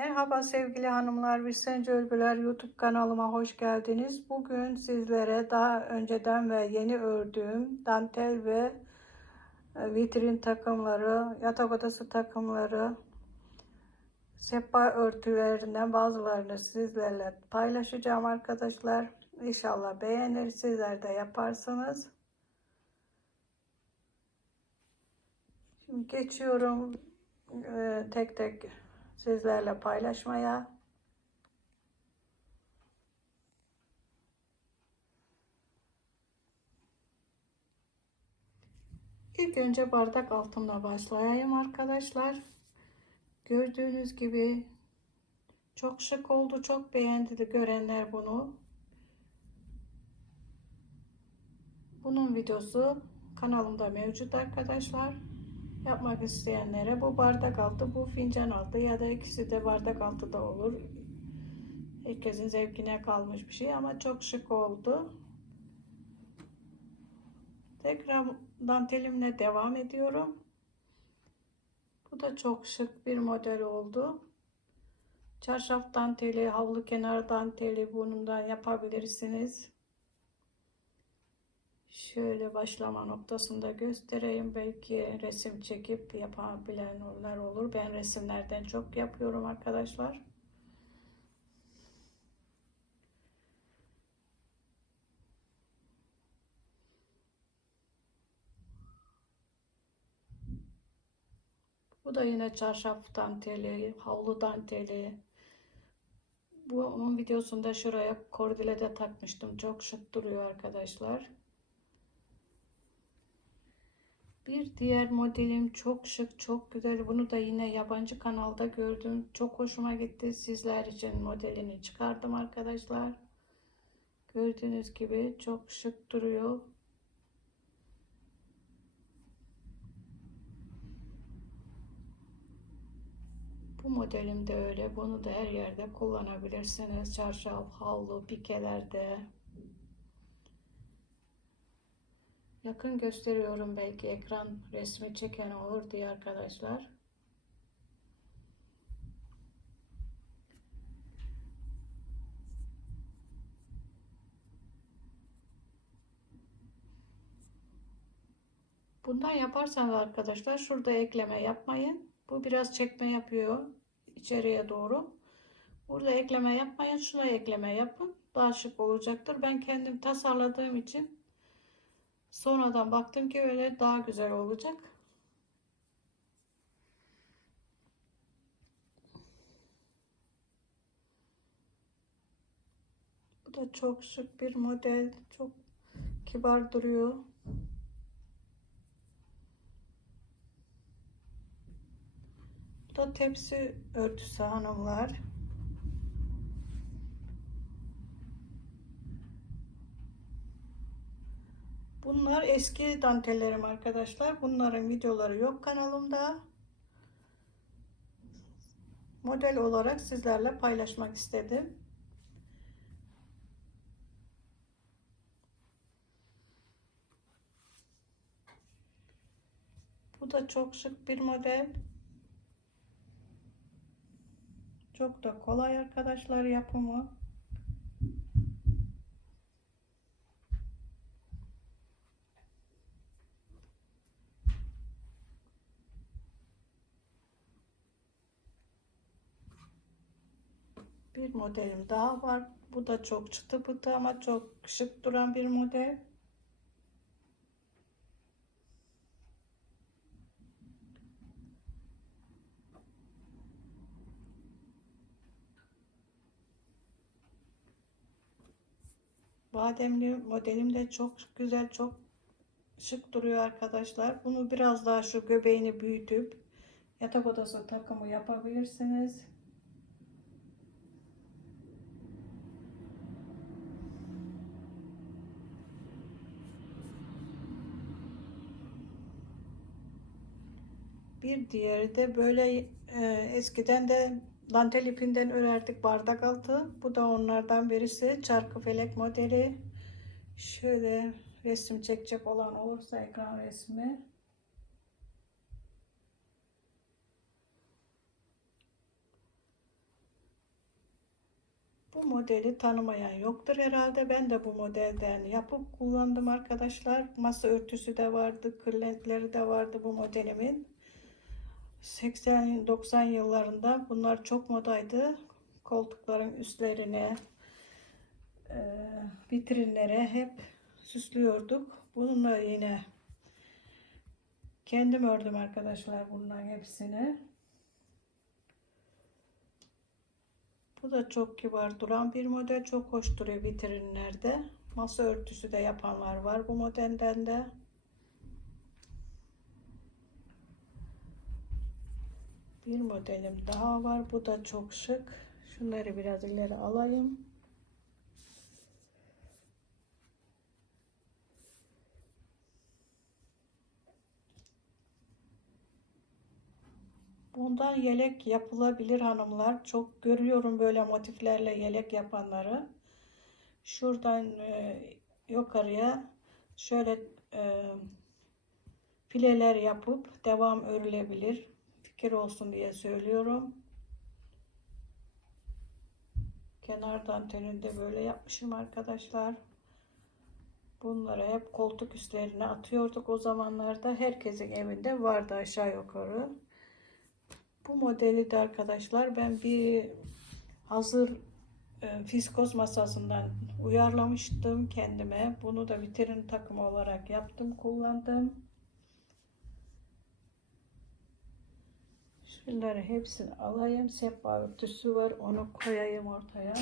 Merhaba sevgili hanımlar, Vicence Örgüler YouTube kanalıma hoş geldiniz. Bugün sizlere daha önceden ve yeni ördüğüm dantel ve e, vitrin takımları, yatak odası takımları, sehpa örtülerinden bazılarını sizlerle paylaşacağım arkadaşlar. İnşallah beğenir, sizler de yaparsınız. Şimdi geçiyorum e, tek tek sizlerle paylaşmaya. İlk önce bardak altımla başlayayım arkadaşlar. Gördüğünüz gibi çok şık oldu. Çok beğendi görenler bunu. Bunun videosu kanalımda mevcut arkadaşlar. Yapmak isteyenlere bu bardak altı, bu fincan altı ya da ikisi de bardak altı da olur. Herkesin zevkine kalmış bir şey ama çok şık oldu. Tekrar dantelimle devam ediyorum. Bu da çok şık bir model oldu. Çarşaf danteli, havlu kenar danteli bundan yapabilirsiniz. Şöyle başlama noktasında göstereyim. Belki resim çekip yapabilenler olur. Ben resimlerden çok yapıyorum arkadaşlar. Bu da yine çarşaf danteli, havlu danteli. Bu onun videosunda şuraya kordile de takmıştım. Çok şık duruyor arkadaşlar. Bir diğer modelim çok şık, çok güzel. Bunu da yine yabancı kanalda gördüm. Çok hoşuma gitti. Sizler için modelini çıkardım arkadaşlar. Gördüğünüz gibi çok şık duruyor. Bu modelim de öyle. Bunu da her yerde kullanabilirsiniz. Çarşaf, havlu, pikelerde. Yakın gösteriyorum belki ekran resmi çeken olur diye arkadaşlar. Bundan yaparsanız arkadaşlar şurada ekleme yapmayın. Bu biraz çekme yapıyor içeriye doğru. Burada ekleme yapmayın. Şuna ekleme yapın. Daha şık olacaktır. Ben kendim tasarladığım için sonradan baktım ki öyle daha güzel olacak. Bu da çok şık bir model. Çok kibar duruyor. Bu da tepsi örtüsü hanımlar. Bunlar eski dantellerim arkadaşlar. Bunların videoları yok kanalımda. Model olarak sizlerle paylaşmak istedim. Bu da çok şık bir model. Çok da kolay arkadaşlar yapımı. Bir modelim daha var. Bu da çok çıtı pıtı ama çok şık duran bir model. Bademli modelim de çok güzel, çok şık duruyor arkadaşlar. Bunu biraz daha şu göbeğini büyütüp yatak odası takımı yapabilirsiniz. Bir diğeri de böyle e, eskiden de dantel ipinden örerdik bardak altı. Bu da onlardan birisi. Çarkı felek modeli. Şöyle resim çekecek olan olursa ekran resmi. Bu modeli tanımayan yoktur herhalde. Ben de bu modelden yapıp kullandım arkadaşlar. Masa örtüsü de vardı, kırlentleri de vardı bu modelimin. 80-90 yıllarında bunlar çok modaydı. Koltukların üstlerine, vitrinlere hep süslüyorduk. Bununla yine kendim ördüm arkadaşlar bunların hepsini. Bu da çok kibar duran bir model. Çok hoş duruyor vitrinlerde. Masa örtüsü de yapanlar var bu modelden de. Bir modelim daha var. Bu da çok şık. Şunları biraz ileri alayım. Bundan yelek yapılabilir hanımlar. Çok görüyorum böyle motiflerle yelek yapanları. Şuradan e, yukarıya şöyle e, fileler yapıp devam örülebilir. Fikir olsun diye söylüyorum. Kenar dantelini de böyle yapmışım arkadaşlar. Bunları hep koltuk üstlerine atıyorduk o zamanlarda. Herkesin evinde vardı aşağı yukarı. Bu modeli de arkadaşlar ben bir hazır e, fiskos masasından uyarlamıştım kendime. Bunu da vitrin takımı olarak yaptım, kullandım. Şunları hepsini alayım. Sehpa örtüsü var. Onu koyayım ortaya.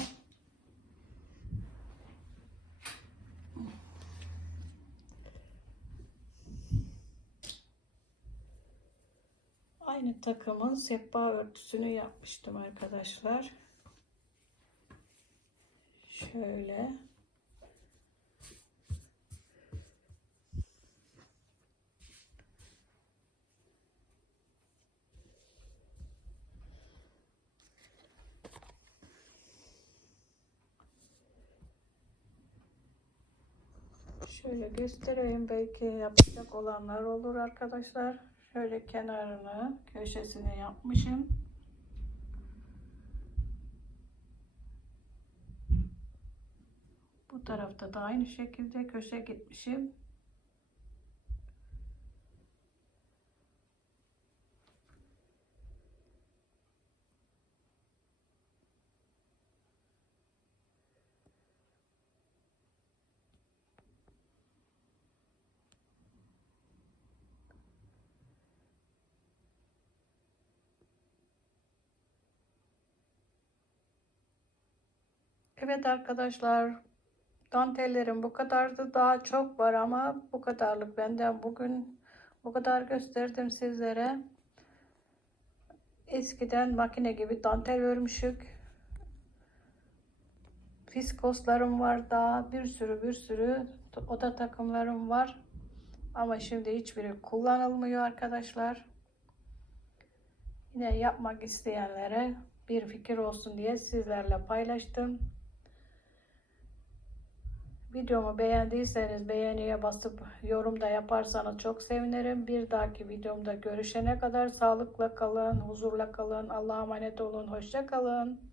Aynı takımın sehpa örtüsünü yapmıştım arkadaşlar. Şöyle. Şöyle göstereyim belki yapacak olanlar olur arkadaşlar. Şöyle kenarını, köşesini yapmışım. Bu tarafta da aynı şekilde köşe gitmişim. Evet arkadaşlar dantellerim bu kadardı. Daha çok var ama bu kadarlık benden bugün bu kadar gösterdim sizlere. Eskiden makine gibi dantel örmüşük. Fiskoslarım var daha bir sürü bir sürü oda takımlarım var. Ama şimdi hiçbiri kullanılmıyor arkadaşlar. Yine yapmak isteyenlere bir fikir olsun diye sizlerle paylaştım. Videomu beğendiyseniz beğeniye basıp yorum da yaparsanız çok sevinirim. Bir dahaki videomda görüşene kadar sağlıkla kalın, huzurla kalın, Allah'a emanet olun, hoşça kalın.